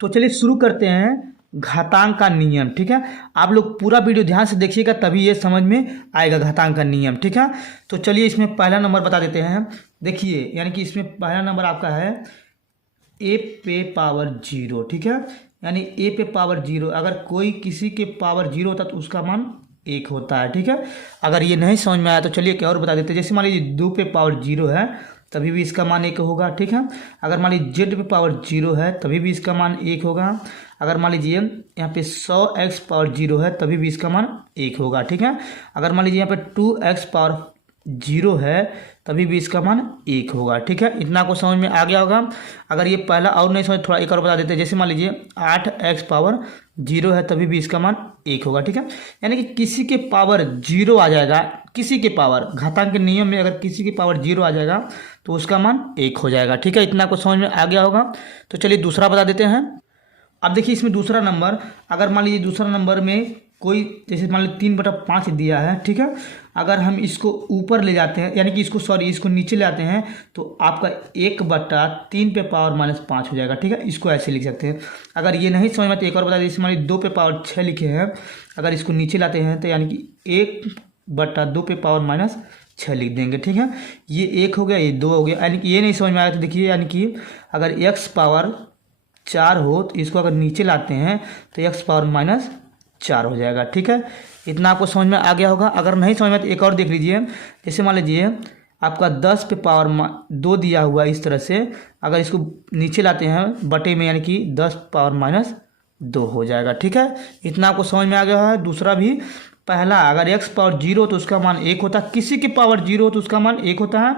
तो चलिए शुरू करते हैं घातांक का नियम। ठीक है, आप लोग पूरा वीडियो ध्यान से देखिएगा तभी ये समझ में आएगा घातांक का नियम। ठीक है, तो चलिए इसमें पहला नंबर बता देते हैं। देखिए यानी कि इसमें पहला नंबर आपका है ए पे पावर जीरो। ठीक है, यानी ए पे पावर जीरो, अगर कोई किसी के पावर जीरो होता तो उसका मान एक होता है। ठीक है, अगर ये नहीं समझ में आया तो चलिए क्या और बता देते हैं। जैसे मान लीजिए दो पे पावर जीरो है तभी भी इसका मान एक होगा। ठीक है, अगर मान लीजिए जेड पे पावर जीरो है तभी भी इसका मान एक होगा। अगर मान लीजिए यहाँ पे 100x पावर जीरो है तभी भी इसका मान एक होगा। ठीक है, अगर मान लीजिए यहाँ पे 2x पावर जीरो है तभी भी इसका मान एक होगा। ठीक है, इतना को समझ में आ गया होगा। अगर ये पहला और नहीं समझ थोड़ा एक और बता देते हैं। जैसे मान लीजिए 8x पावर जीरो है तभी भी इसका मान एक होगा। ठीक है, यानी कि किसी के पावर जीरो आ जाएगा, किसी के पावर घातांक के नियम में अगर किसी के पावर जीरो आ जाएगा तो उसका मान एक हो जाएगा। ठीक है, इतना को समझ में आ गया होगा। तो चलिए दूसरा बता देते हैं। अब देखिए इसमें दूसरा नंबर, अगर मान लीजिए दूसरा नंबर में कोई जैसे मान लीजिए 3/5 दिया है। ठीक है, अगर हम इसको ऊपर ले जाते हैं यानी कि इसको नीचे ले आते हैं तो आपका 1/3 पे पावर -5 हो जाएगा। ठीक है, इसको ऐसे लिख सकते हैं। अगर ये नहीं समझ में तो एक और बता दीजिए, मान लीजिए 2 पे पावर 6 लिखे हैं, अगर इसको नीचे लाते हैं तो यानी कि 1/2 पे पावर -6 लिख देंगे। ठीक है, ये 1 हो गया, ये 2 हो गया। यानी कि ये नहीं समझ में आया तो देखिए, यानी कि अगर x पावर 4 हो तो इसको अगर नीचे लाते हैं तो x पावर -4 हो जाएगा। ठीक है, इतना आपको समझ में आ गया होगा। अगर नहीं समझ में तो एक और देख लीजिए। जैसे मान लीजिए आपका 10 पे पावर 2 दिया हुआ है इस तरह से, अगर इसको नीचे लाते हैं बटे में यानी कि 10 पावर -2 हो जाएगा। ठीक है, इतना आपको समझ में आ गया है। दूसरा भी, पहला अगर x पावर जीरो हो तो उसका मान एक होता है, किसी के पावर जीरो हो तो उसका मान एक होता है।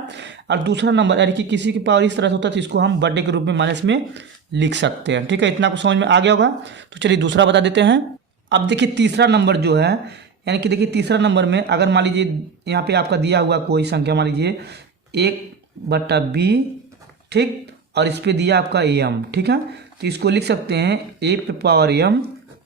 और दूसरा नंबर यानी कि किसी के पावर इस तरह से होता है तो इसको हम बटे के रूप में माइनस में लिख सकते हैं। ठीक है, इतना आपको समझ में आ गया होगा। तो चलिए दूसरा बता देते हैं। अब देखिए तीसरा नंबर जो है, यानी कि देखिए तीसरा नंबर में अगर मान लीजिए यहाँ पे आपका दिया हुआ कोई संख्या, मान लीजिए 1/b, ठीक, और इस पे दिया आपका m। ठीक है, तो इसको लिख सकते हैं a पे पावर m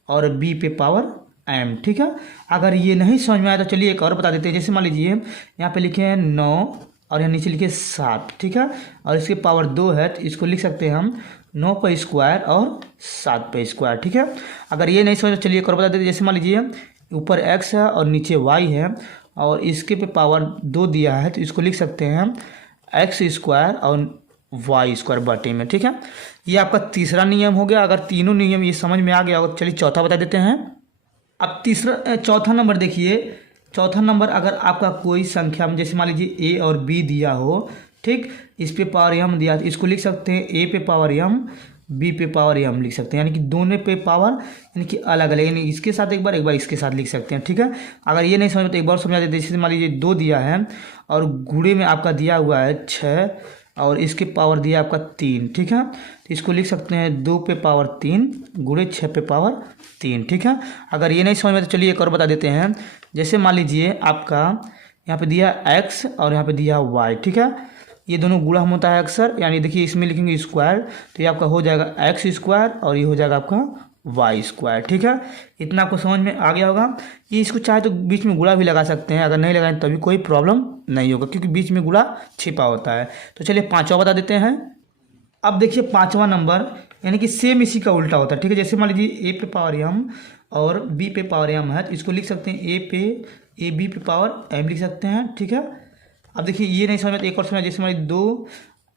और b पे पावर m। ठीक है, अगर ये नहीं समझ में आया तो चलिए एक और बता देते हैं। जैसे मान लीजिए यहाँ पे लिखे हैं 9 और यहाँ नीचे लिखे 7। ठीक है, और इसके पावर 2 है तो इसको लिख सकते हैं हम 9 पे स्क्वायर और 7 पे स्क्वायर। ठीक है, अगर ये नहीं समझ तो चलिए एक और बता देते। जैसे मान लीजिए ऊपर x है और नीचे y है और इसके पे पावर 2 दिया है तो इसको लिख सकते हैं हम x स्क्वायर और y स्क्वायर बटे में। ठीक है, ये आपका तीसरा नियम हो गया। अगर तीनों नियम ये समझ में आ गया होगा, चलिए चौथा बता देते हैं। अब चौथा नंबर देखिए। चौथा नंबर अगर आपका कोई संख्या में जैसे मान लीजिए a और b दिया हो, ठीक, इस पे पावर m दिया तो इसको लिख सकते हैं a पे पावर m, b पे पावर m लिख सकते हैं। यानी कि दोनों पे पावर यानी कि अलग अलग, यानी इसके साथ एक बार इसके साथ लिख सकते हैं। ठीक है, अगर ये नहीं समझ में तो एक बार समझा देते। जैसे मान लीजिए 2 दिया है और गुणे में आपका दिया हुआ है 6 और इसके पावर दिया आपका 3। ठीक है, तो इसको लिख सकते हैं 2 पे पावर 3 गुणे 6 पे पावर 3। ठीक है, अगर ये नहीं समझ में तो चलिए एक और बता देते हैं। जैसे मान लीजिए आपका यहाँ पे दिया x और यहाँ पे दिया y। ठीक है, ये दोनों गुणा होता है अक्सर, यानी देखिए इसमें लिखेंगे स्क्वायर तो ये आपका हो जाएगा x स्क्वायर और ये हो जाएगा आपका y स्क्वायर। ठीक है, इतना आपको समझ में आ गया होगा। ये इसको चाहे तो बीच में गुणा भी लगा सकते हैं, अगर नहीं लगाएं तभी कोई प्रॉब्लम नहीं होगा क्योंकि बीच में गुणा छिपा होता है। तो चलिए पाँचवा बता देते हैं। अब देखिए पाँचवा नंबर यानी कि सेम इसी का उल्टा होता है। ठीक है, जैसे मान लीजिए a पे पावर m और b पे पावर m है तो इसको लिख सकते हैं a b पे पावर m लिख सकते हैं। ठीक है, अब देखिए ये नहीं समझ में तो एक और समझ, जैसे मान लीजिए 2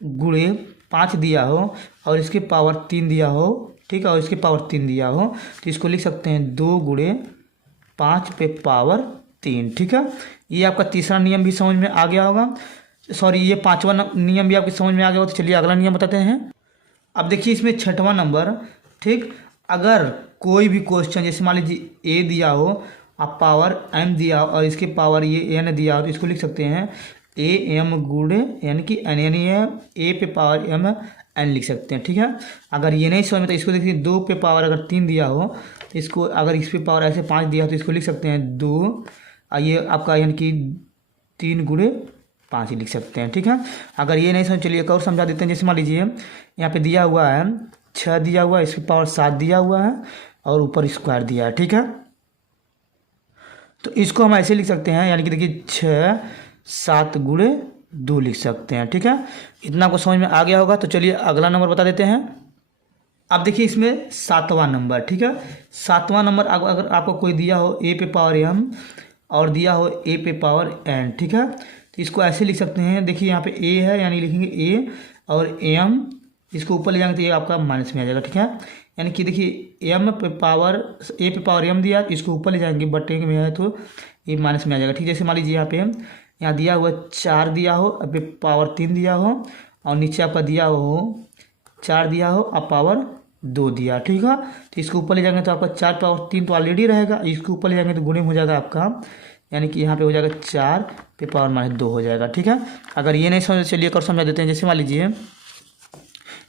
गुणे 5 दिया हो और इसके पावर 3 दिया हो, ठीक है, और इसके पावर 3 दिया हो तो इसको लिख सकते हैं 2 गुणे 5 पे पावर 3। ठीक है, ये आपका तीसरा नियम भी समझ में आ गया होगा। सॉरी, ये पांचवा नियम भी आपकी समझ में आ गया होगा। तो चलिए अगला नियम बताते हैं। अब देखिए इसमें छठवां नंबर, ठीक, अगर कोई भी क्वेश्चन जैसे मान लीजिए a दिया हो आप पावर m दिया हो और इसके पावर ये n दिया हो तो इसको लिख सकते हैं a m गुणे यानी कि n, यानी a पे पावर m n लिख सकते हैं। ठीक है, अगर ये नहीं समझ में तो इसको देखिए 2 पे पावर अगर 3 दिया हो तो इसको अगर इस पे पावर ऐसे 5 दिया हो तो इसको लिख सकते हैं 2, ये आपका यानी कि 3 गुणे 5 लिख सकते हैं। ठीक है, अगर ये नहीं समझ चलिए एक और समझा देते हैं। जैसे मान लीजिए यहाँ पे दिया हुआ है 6 दिया हुआ है, इसके पावर 7 दिया हुआ है और ऊपर स्क्वायर दिया है। ठीक है, तो इसको हम ऐसे लिख सकते हैं, यानी कि देखिए 6 7 गुणे 2 लिख सकते हैं। ठीक है, इतना आपको समझ में आ गया होगा। तो चलिए अगला नंबर बता देते हैं। अब देखिए इसमें 7वां नंबर, ठीक है। 7वां नंबर अगर आपको कोई दिया हो ए पे पावर m और दिया हो ए पे पावर n, ठीक है, तो इसको ऐसे लिख सकते हैं। देखिए यहाँ पे ए है यानी लिखेंगे ए और m, इसको ऊपर ले जाएंगे तो ये आपका माइनस में आ जाएगा, ठीक है। यानी कि देखिए एम पे पावर ए पे पावर m दिया, इसको ऊपर ले जाएंगे बटे में है तो ये माइनस में आ जाएगा, ठीक है। जैसे मान लीजिए यहाँ पे यहाँ दिया हुआ 4 दिया हो, अब पे पावर 3 दिया हो और नीचे आपका दिया हो 4 दिया हो और पावर 2 दिया, ठीक है। तो इसको ऊपर ले जाएंगे तो आपका 4 पावर 3 तो ऑलरेडी रहेगा, इसको ऊपर ले जाएंगे तो गुणे हो जाएगा आपका, यानी कि यहाँ पे हो जाएगा 4 पे पावर -2 हो जाएगा, ठीक है। अगर ये नहीं समझ चलिए कर समझा देते हैं। जैसे मान लीजिए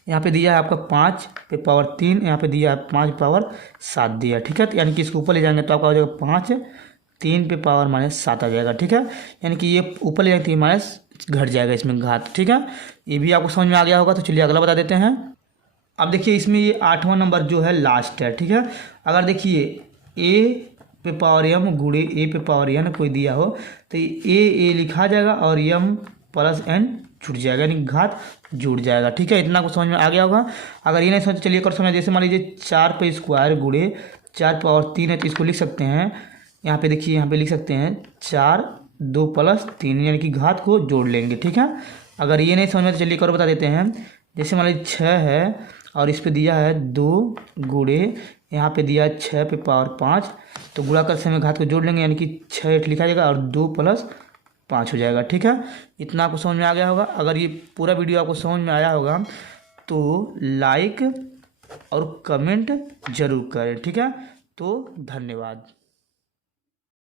यहाँ पे दिया है आपका 5 पे पावर 3, यहाँ पे दिया है 5 पावर 7 दिया, ठीक है। तो यानी कि इसको ऊपर ले जाएंगे तो आपका हो जाएगा 5 3 पे पावर -7 आ जाएगा, ठीक है। यानी कि ये ऊपर ले जाएंगे तो ये माइनस घट जाएगा इसमें घात, ठीक है। ये भी आपको समझ में आ गया होगा। तो चलिए अगला बता देते हैं। अब देखिए इसमें ये 8वां नंबर जो है लास्ट है, ठीक है। अगर देखिए ए पे पावर m गुणे ए पे पावर n कोई दिया हो तो ए लिखा जाएगा और m प्लस n छूट जाएगा, यानी घात जुड़ जाएगा, ठीक है। इतना कुछ समझ में आ गया होगा। अगर ये नहीं समझ चलिए कर समझ। जैसे मान लीजिए 4 पे स्क्वायर गुणे 4 पावर 3 है तो इसको लिख सकते हैं, यहाँ पे देखिए यहाँ पे लिख सकते हैं 4 2 प्लस 3, यानी कि घात को जोड़ लेंगे, ठीक है। अगर ये नहीं समझ में तो चलिए करो बता देते हैं। जैसे मान लीजिए 6 है और इस पे दिया है 2 गुणे यहाँ पे दिया है 6 पे पावर 5, तो गुणा कर समय घात को जोड़ लेंगे, यानी कि 6 लिखा जाएगा और 2 प्लस 5 हो जाएगा, ठीक है। इतना आपको समझ में आ गया होगा। अगर ये पूरा वीडियो आपको समझ में आया होगा तो लाइक और कमेंट जरूर करें, ठीक है। तो धन्यवाद।